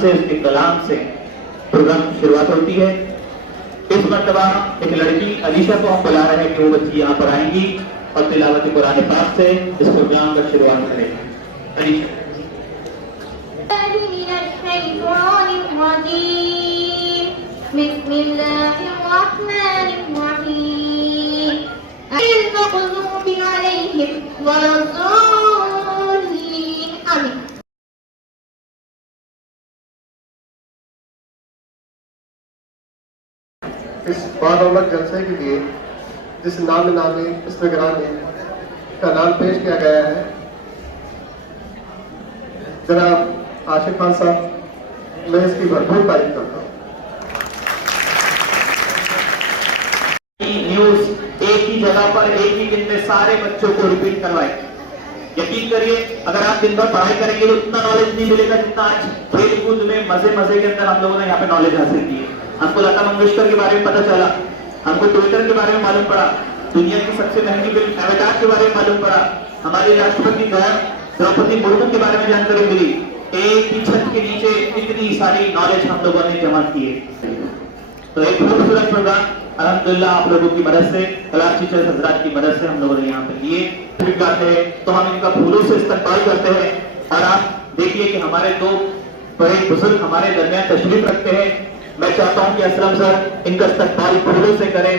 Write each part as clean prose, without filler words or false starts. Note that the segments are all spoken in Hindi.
से, उसके कलाम से प्रोग्राम की शुरुआत होती है। इस मर्तबा एक लड़की अलीशा को हम बुला रहे हैं कि वो बच्ची यहाँ पर आएंगी और तिलावत कुरान पाक से इस प्रोग्राम का शुरुआत करेगी। अलीशा। इस बादौलत जलसे के लिए जिस नामी इस्तिगरानी का नाम पेश किया गया है, जनाब आशिक खान साहब, मैं इसकी भरपूर तारीफ करता हूँ। न्यूज एक ही जगह पर एक ही दिन में सारे बच्चों को रिपीट करवाए। यकीन करिए, अगर आप दिन भर पढ़ाई करेंगे तो उतना नॉलेज नहीं मिलेगा जितना आज खेल कूद में मजे मजे के अंदर हम लोगों ने यहाँ पे नॉलेज हासिल की है। हमको लता मंगेशकर के बारे में पता चला, हमको ट्विटर के बारे में मालूम पड़ा, दुनिया की सबसे महंगी फिल्म अवतार के बारे में मालूम पड़ा, हमारे राष्ट्रपति द्रौपदी मुर्मू के बारे में जानकारी मिली। एक ही छत के नीचे इतनी सारी नॉलेज हम लोगों ने जमा की है। तो एक खूबसूरत प्रोग्राम अल्हम्दुलिल्लाह आप लोगों की मदद से, क्लास टीचर हजरात की मदद से हम लोगों ने यहाँ पे लिए गाते हैं, तो हम इनका फूलों से इस्तकबाल करते हैं। और आप देखिए कि हमारे दो बड़े बुजुर्ग हमारे दरमियान तशरीफ रखते हैं। मैं चाहता हूं कि असलम सर इनका इस्तकबाल फूलों से करें।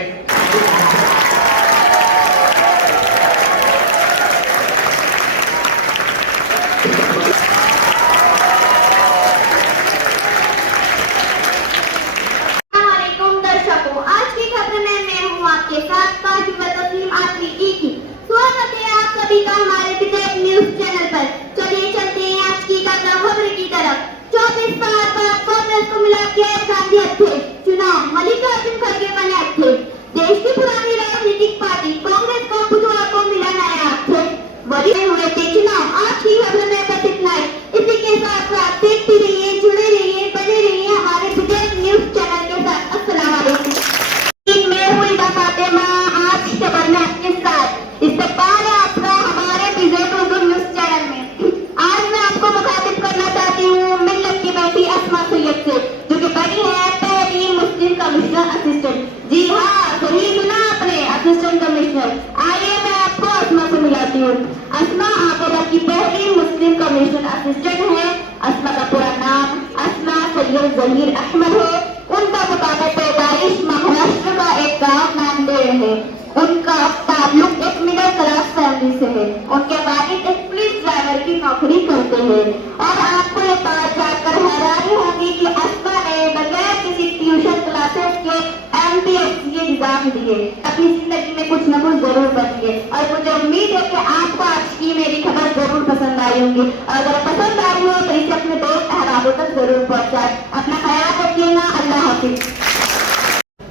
अस्मा आबदा की पहली मुस्लिम कमीशन असिस्टेंट है। अस्मा का पूरा नाम अस्मा सैयद जहीर अहमद है। उनका मुताबिक पैदाइश महाराष्ट्र का एक गांव नांदेड़ है। उनका ताल्लुक एक मिडिल क्लास फैमिली से है। उनके वालिद एक पुलिस ड्राइवर की नौकरी करते हैं। और आपको ये बात जानकर हैरानी होगी कि अस्मा ने बगैर किसी ट्यूशन क्लासेस के MPSC के एग्जाम दिए। अपनी जिंदगी में कुछ न कुछ जरूर बनिए। और मुझे उम्मीद है कि आपको आज की मेरी खबर जरूर पसंद आई होगी। अगर पसंद आई हो तो इसे अपने दोस्त अहबाबों तक जरूर पहुंचाएं। अपना ख्याल रखिएगा। अल्लाह हाफिज।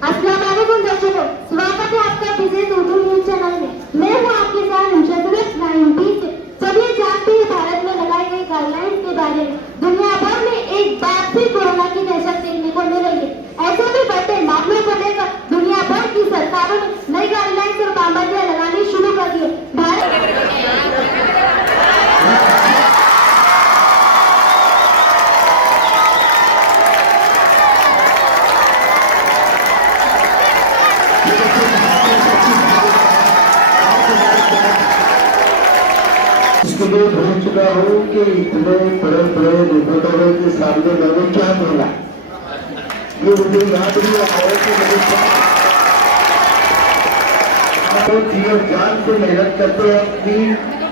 अस्सलाम वालेकुम दर्शकों, स्वागत है आपका विशेष उर्दू न्यूज चैनल में। मैं हूँ आपके साथ हमशदुल इस्लाम से। चलिए जानते हैं भारत में लगाई गई गाइडलाइंस के बारे में। दुनिया भर में एक बार फिर कोरोना की दहशत देखने को मिल रही है। ऐसे में बढ़ते मामलों को लेकर दुनिया भर की सरकारों ने नई गाइडलाइंस और पाबंदियां लगानी शुरू कर दी है। इसलिए भूल चुका हूँ कि इतने बड़े बड़े रिपोर्टरों के सामने मैंने क्या बोला, ये मुझे याद नहीं आया कि मैंने क्या जान से मेहनत करते हैं,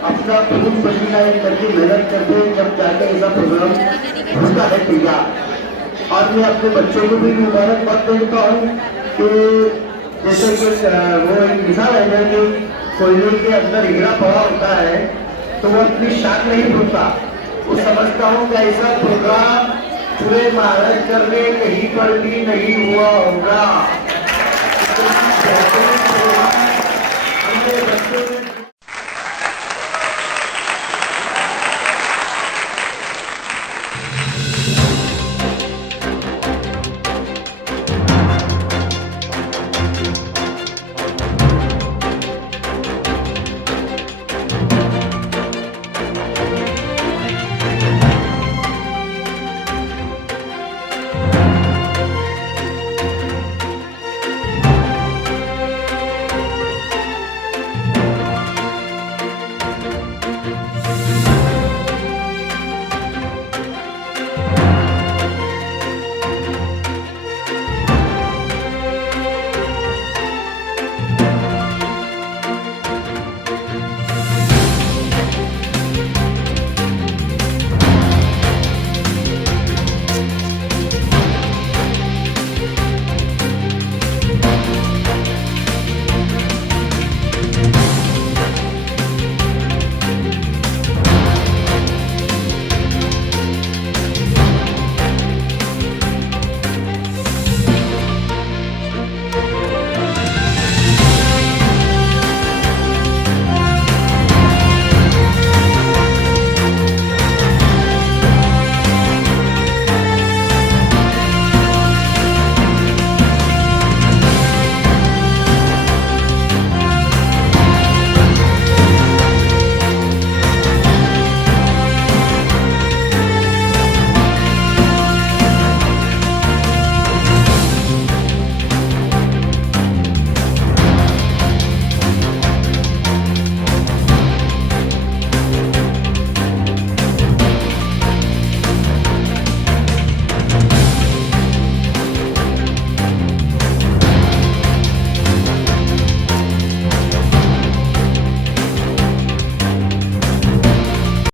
अपना खून पसीना करके मेहनत करते हैं, जब जाके ऐसा प्रोग्राम होता है तैयार। और मैं अपने बच्चों को भी मुबारकबाद देता हूँ कि जैसे कि वो एक मिसाल है ना कि कोयले के अंदर हीरा पड़ा होता है तो वो अपनी शान नहीं भूलता। वो समझता हूँ कि ऐसा प्रोग्राम पूरे महाराष्ट्र में कहीं पर भी नहीं हुआ होगा।